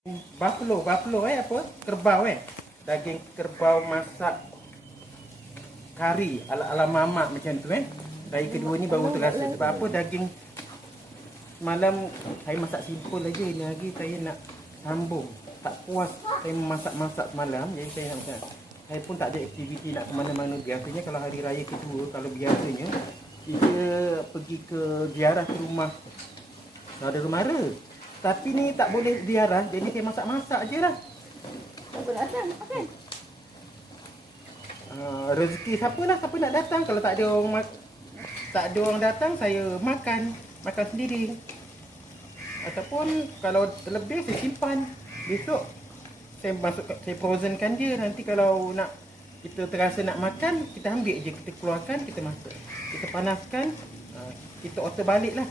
Buffalo apa? Kerbau Daging kerbau masak kari ala mamak macam tu Dari kedua ni baru terasa. Sebab apa daging malam saya masak simple aja. Ini lagi saya nak sambung. Tak puas saya memasak-masak semalam. Jadi saya nak masak. Saya pun tak ada aktiviti nak ke mana-mana. Biasanya kalau hari raya kedua, kalau biasanya kita pergi ke ziarah ke rumah saudara mara. Tapi ni tak boleh ziarah, jadi saya masak-masak je lah. Tak boleh datang, makan. Rezeki siapa nak datang. Kalau tak ada orang datang, saya makan sendiri. Ataupun kalau terlebih saya simpan. Besok saya frozenkan dia. Nanti kalau nak kita terasa nak makan, kita ambil je, kita keluarkan, kita masak. Kita panaskan, kita order balik lah.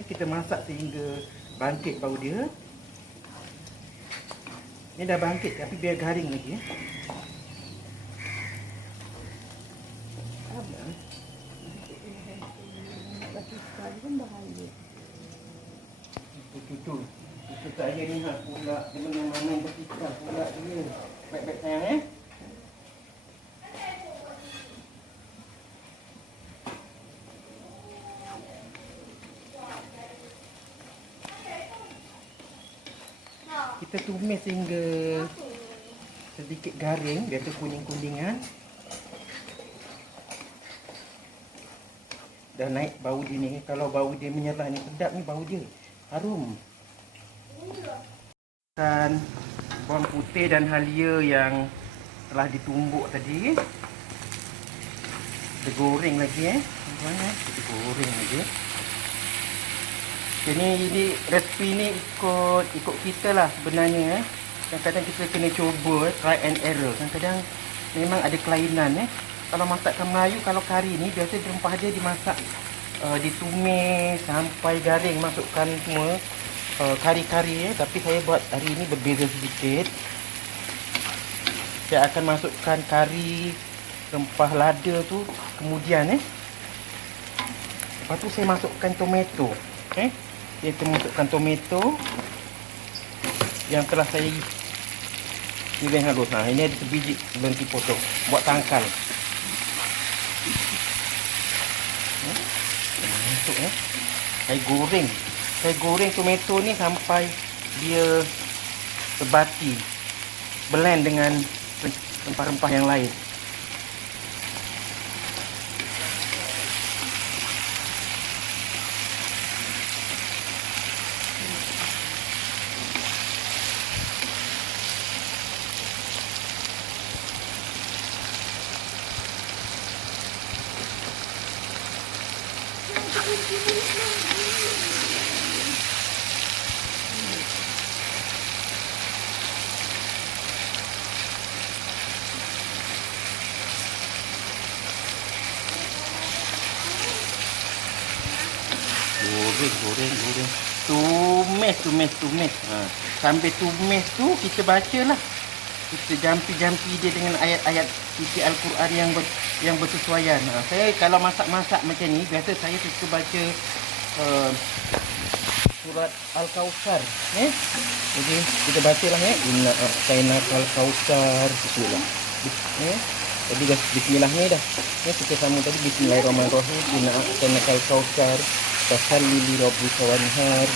Kita masak sehingga bangkit bau dia. Ni dah bangkit tapi biar garing lagi Itu saya ni pula dia mana berkisah pula dia. Baik-baik sayang Kita tumis sehingga sedikit garing, biasa kuning-kuningan. Dah naik bau dia ni. Kalau bau dia menyerah ni, sedap ni bau dia. Harum. Dan bawang putih dan halia yang telah ditumbuk tadi. Kita goreng lagi Kita goreng lagi. Jadi ini resipi ni ikut kita lah sebenarnya Kadang-kadang kita kena cuba try and error. Kadang-kadang memang ada kelainan Kalau masakan Melayu, kalau kari ni biasa rempah dia dimasak ditumis sampai garing, masukkan semua kari-kari Tapi saya buat hari ini berbeza sedikit. Saya akan masukkan kari rempah lada tu kemudian Lepas tu saya masukkan tomato. Kita masukkan tomato yang telah saya giling halus. Ini ada sebiji belum dipotong. Buat tangkal. Masuk Saya goreng tomato ni sampai dia sebati. Blend dengan rempah-rempah yang lain. Goreng. Tumis. Sambil tumis tu kita bacalah. Kita jampi-jampi dia dengan ayat-ayat suci Al-Quran yang bersesuaian. Saya kalau masak-masak macam ni, biasa saya suka baca surat Al-Kautsar. Jadi kita bacalah Inna a'tainakal kautsar. Bismillah. Jadi dah bismillah ni dah. Kita sambung tadi bismillahirrahmanirrahim. Inna a'tainakal kautsar. Fasalli li rabbika wanhar.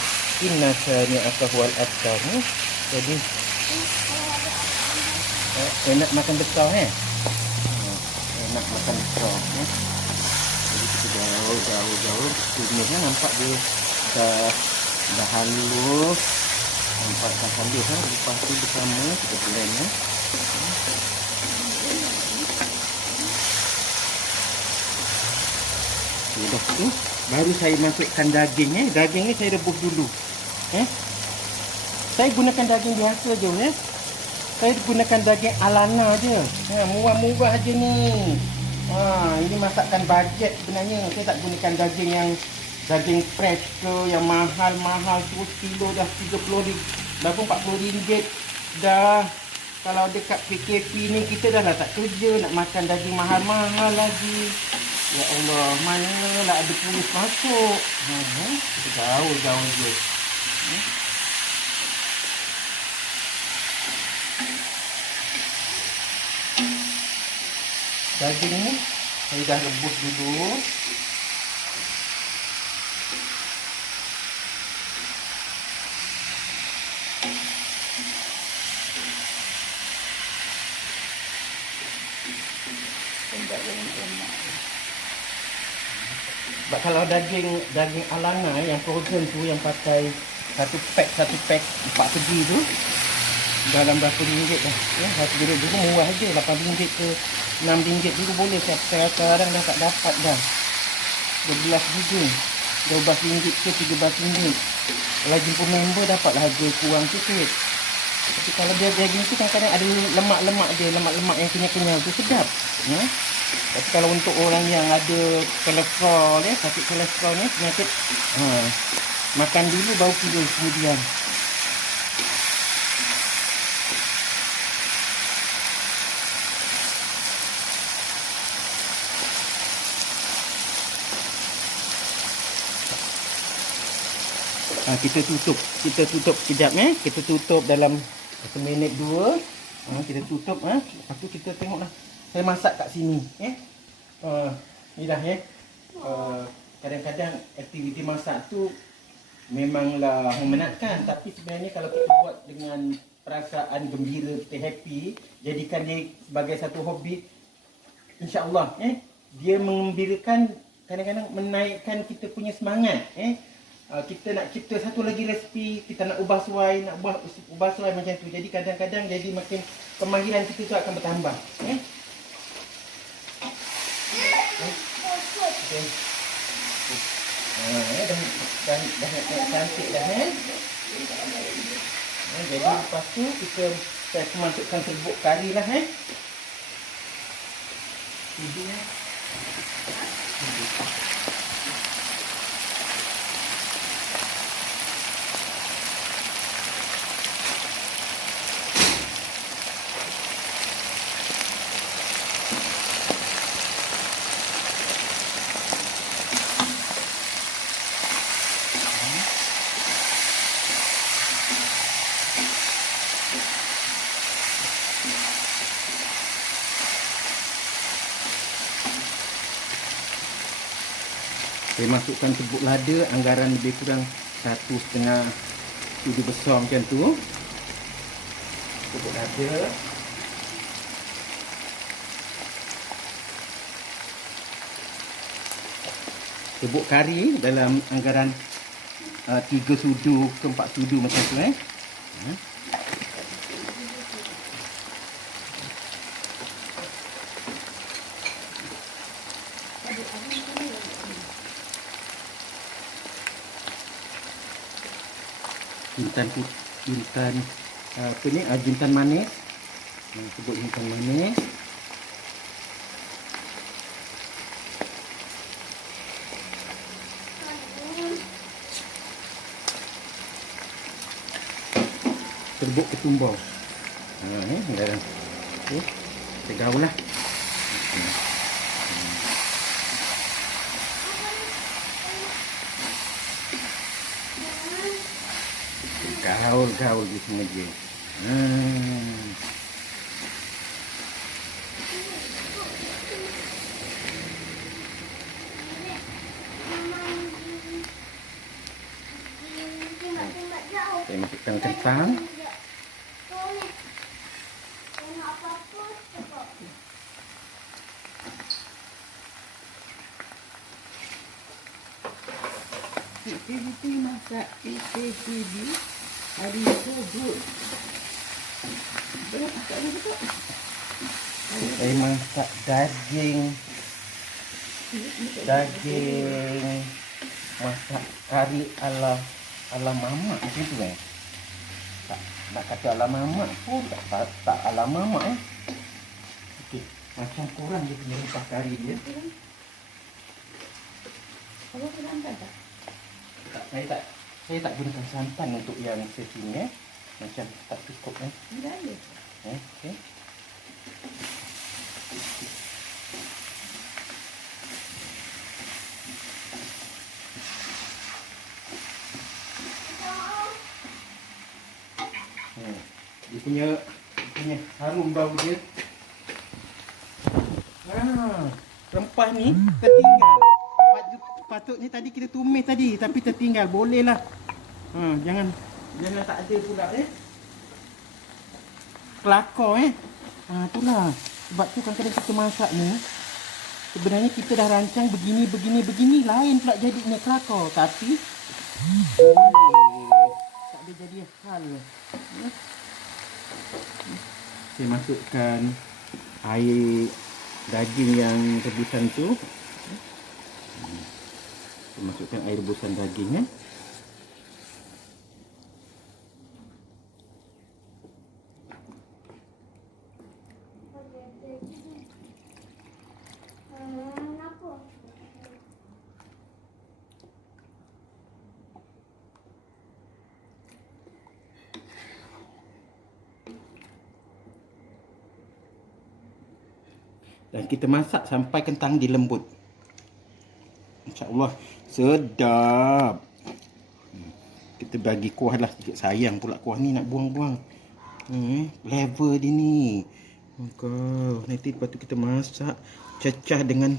Inna syani'aka huwal abtar. Jadi enak makan besar enak makan besar Jadi kita jauh tumisnya nampak dia dah halus. Nampak dah halus Lepas tu bersama kita blend Dah tu baru saya masukkan daging Daging ni saya rebus dulu Saya gunakan daging biasa je Saya gunakan daging alana je. Murah-murah je ni. Ini masakan bajet sebenarnya. Saya tak gunakan daging fresh ke yang mahal-mahal terus kilo dah 30 dah pun 40 ringgit dah. Kalau dekat PKP ni kita dah lah tak kerja nak makan daging mahal-mahal lagi. Ya Allah, manalah ada polis masuk. Kita jauh je. Daging ni saya dah rebus dulu. Sebab kalau daging Alana yang frozen tu yang pakai satu pack 4 segi tu dalam berapa ringgit dah. Ya, satu ringgit dulu murah je, 8 ringgit ke 6 ringgit dulu boleh. Sekarang dah tak dapat dah. 12 juga. 12 ringgit ke 13 ringgit. Kalau jumpa member dapatlah harga kurang sikit. Tapi kalau dia daging tu kadang-kadang ada lemak-lemak dia, lemak-lemak yang kenyal-kenyal tu sedap. Ya. Tapi kalau untuk orang yang ada kolesterol ya, sakit kolesterol ni, penyakit makan dulu baru tidur kemudian. Kita tutup sekejap kita tutup dalam 1 minit 2. Kita tutup lepas tu kita tengoklah. Saya masak kat sini ni dah kadang-kadang aktiviti masak tu memanglah memenatkan, tapi sebenarnya kalau kita buat dengan perasaan gembira, kita happy, jadikan dia sebagai satu hobi, insya-Allah dia mengembirakan, kadang-kadang menaikkan kita punya semangat. Kita nak cipta satu lagi resipi, kita nak ubah suai macam tu. Jadi kadang-kadang jadi makin kemahiran kita tu akan bertambah. Okay. Dah cantik dah jadi lepas tu kita masukkan serbuk kari lah Saya masukkan serbuk lada, anggaran lebih kurang 1,5 sudi besar macam tu. Serbuk lada. Serbuk kari dalam anggaran 3 sudu ke 4 sudu macam tu jintan manis. Sebut jintan manis. Serbuk ketumbau. Anggaran. Kita gaul lah. Gaul di sini je. Saya masukkan kentang. Aktiviti masak PKPB hari itu good. Saya masak daging masak kari ala mamak macam tu nak kata ala mamak pun tak ala mamak Okey, macam kurang dia punya rempah kari dia. Apa santan tak? Saya tak gunakan santan untuk yang setting macam tak cukup Tidak ada. Okey. Dia punya harum bau dia. rempah ni tertinggal. Patutnya tadi kita tumis tadi tapi tertinggal. Bolehlah. Jangan tak ada pula kelakar itulah. Sebab tu kadang-kadang kita masak ni sebenarnya kita dah rancang begini lain pula jadinya kelakar, tapi boleh. Tak ada jadi hal. Saya masukkan air daging yang rebusan tu. Saya masukkan air rebusan daging dan kita masak sampai kentang dia lembut. InsyaAllah sedap. Kita bagi kuah lah sikit. Sayang pula kuah ni nak buang-buang. Level dia ni. Nanti lepas tu kita masak cecah dengan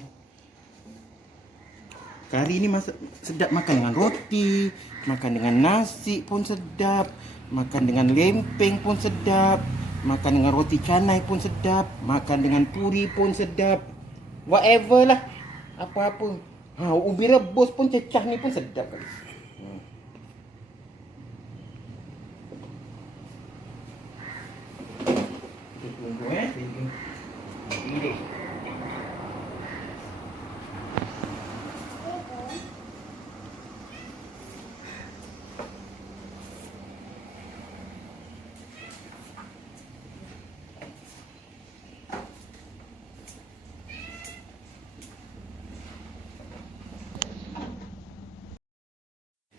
kari ni. Masak sedap, makan dengan roti, makan dengan nasi pun sedap, makan dengan lempeng pun sedap, makan dengan roti canai pun sedap, makan dengan puri pun sedap. Whatever lah, apa-apa. Ubi rebus pun cecah ni pun sedap kali. Kita tunggu pilih.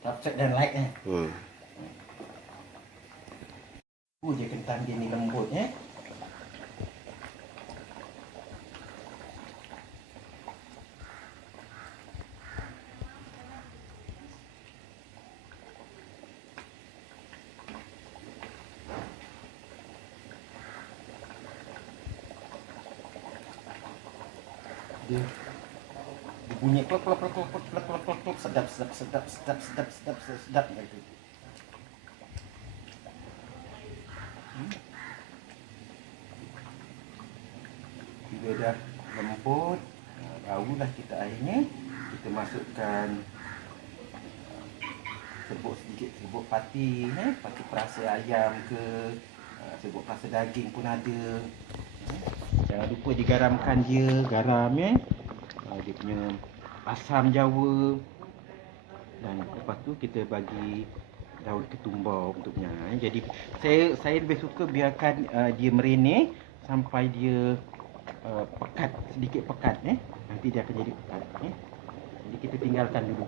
Subscribe dan like dia kentang dia ni lembut dia bunyi klok sedap gitu. Bila dah lembut, barulah kita airnya kita masukkan serbuk pati pati perasa ayam ke serbuk perasa daging pun ada. Jangan lupa digaramkan dia, garam dia punya asam jawa, dan lepas tu kita bagi daun ketumbar untuknya. Jadi saya lebih suka biarkan dia merenek sampai dia pekat, sedikit pekat nanti dia akan jadi pekat Jadi kita tinggalkan dulu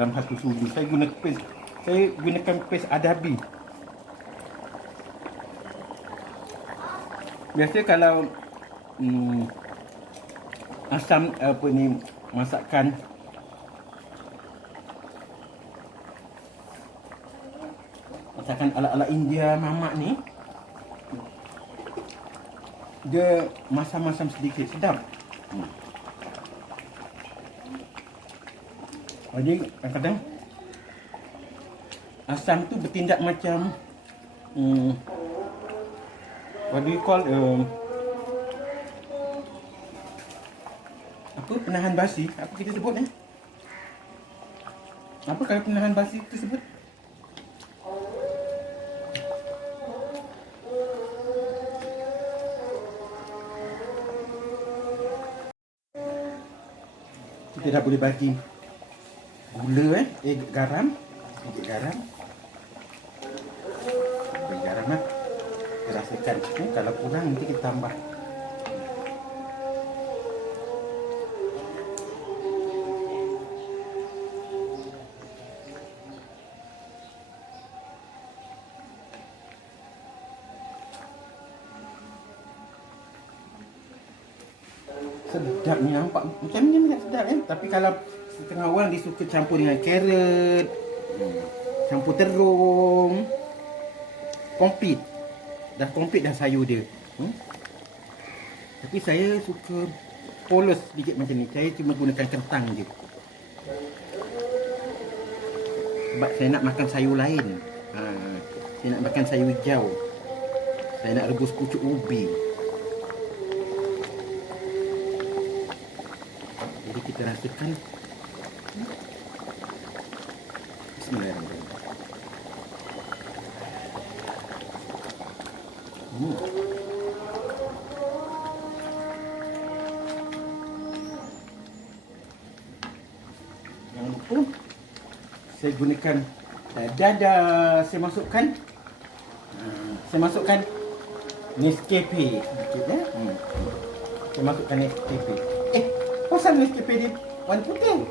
dalam satu sudu. Saya gunakan paste adabi. Biasa kalau asam masakan ala-ala India mamak ni, dia masam-masam sedikit, sedap. Jadi kadang-kadang asam tu bertindak macam what do you call penahan basi. Apa kita sebut apa kalau penahan basi tersebut? Kita dah boleh bagi gula garam, sedikit garam. Bagi garam lah. Kita rasakan kalau kurang nanti kita tambah. Sedap ni, nampak macam ni macam sedap ya. Tapi kalau setengah orang dia suka campur dengan carrot, campur terung, komplit. Dah sayur dia. Tapi saya suka polos sedikit macam ni. Saya cuma gunakan kentang je. Sebab saya nak makan sayur lain. Saya nak makan sayur hijau. Saya nak rebus pucuk ubi. Jadi kita rasakan. Bismillahirrahmanirrahim. Jangan lupa saya gunakan dadah. Saya masukkan Nescafe sedikit ya. Saya masukkan Nescafe. Pasal Nescafe dia warna putih.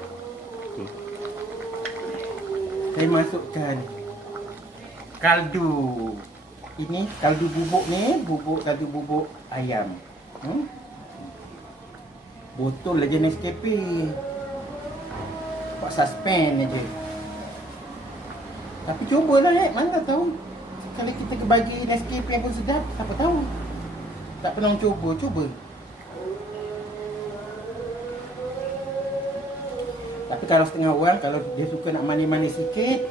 Saya masukkan kaldu. Ini kaldu bubuk ni, kaldu bubuk ayam. Botol aja Nescafe. Buat suspend aja. Tapi cubalah mana tahu. Kalau kita bagi Nescafe yang pun sedap, siapa tahu. Tak pernah cuba. Tapi kalau setengah orang, kalau dia suka nak manis-manis sikit,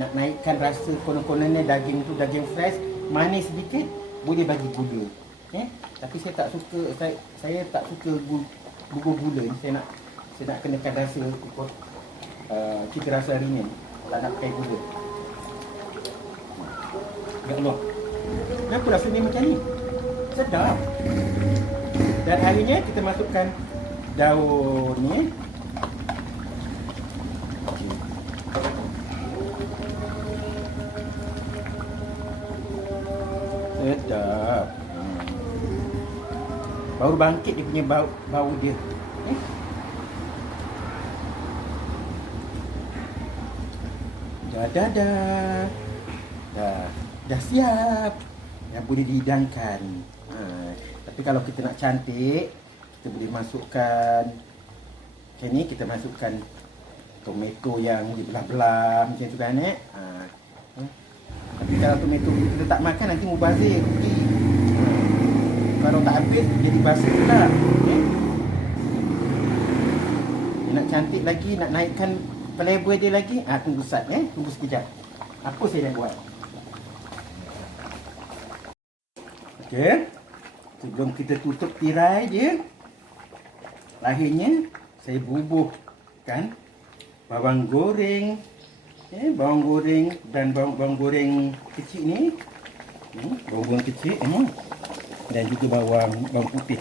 nak naikkan rasa konon-kononnya daging tu daging fresh, manis sedikit, boleh bagi gula. Tapi saya tak suka, saya tak suka gula. Saya nak kenakan rasa ikut cita rasa hari ni. Tak nak pakai gula. Ya Allah, kenapa rasanya macam ni? Sedap. Dan akhirnya kita masukkan daun ni. Sedap. Baru bangkit dia punya bau dia. Dah siap. Yang boleh dihidangkan. Tapi kalau kita nak cantik, kita boleh masukkan macam ni, kita masukkan tomato yang dibelah-belah macam tu kan Tapi kalau tomato kita tak makan, nanti mubazir rugi. Kalau tak habis jadi basi pula. Nak cantik lagi, nak naikkan flavor dia lagi, tunggu sat tunggu sekejap. Apa saya nak buat? Okey. Sebelum kita tutup tirai dia, lahirnya saya bubuhkan bawang goreng. Bawang goreng dan bawang goreng kecil ni. Bawang goreng kecil dan juga bawang putih.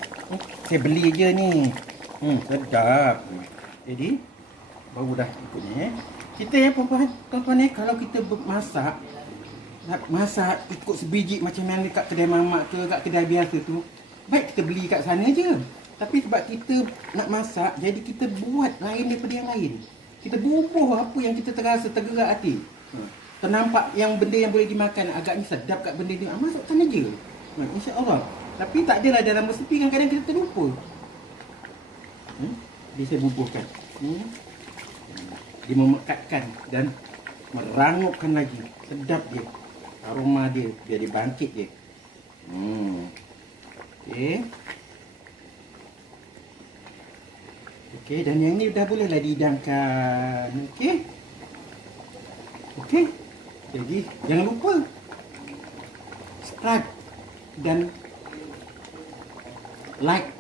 Saya beli je ni. Sedap. Jadi baru dah ikut ni. Kita tuan-tuan kalau kita masak, nak masak ikut sebiji macam yang dekat kedai mamak ke kat kedai biasa tu, baik kita beli kat sana je. Tapi sebab kita nak masak, jadi kita buat lain daripada yang lain. Kita bubuh apa yang kita terasa tergerak hati. Ternampak yang benda yang boleh dimakan, agaknya sedap kat benda ni, masukkan aja. InsyaAllah. Tapi tak adalah dalam resepi, kadang-kadang kita terlupa. Dia saya bubuhkan. Dia memekatkan dan merangupkan lagi. Sedap dia. Aroma dia, biar dia bangkit dia. Okey, dan yang ni dah bolehlah dihidangkan. Okey. Jadi jangan lupa subscribe dan like.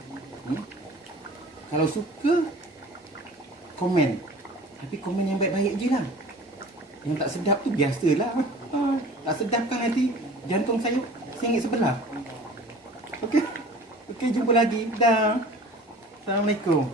Kalau suka, komen. Tapi komen yang baik-baik je lah. Yang tak sedap tu biasalah. Tak sedap kan nanti jantung saya sengit sebelah. Okey, jumpa lagi. Dah. Assalamualaikum.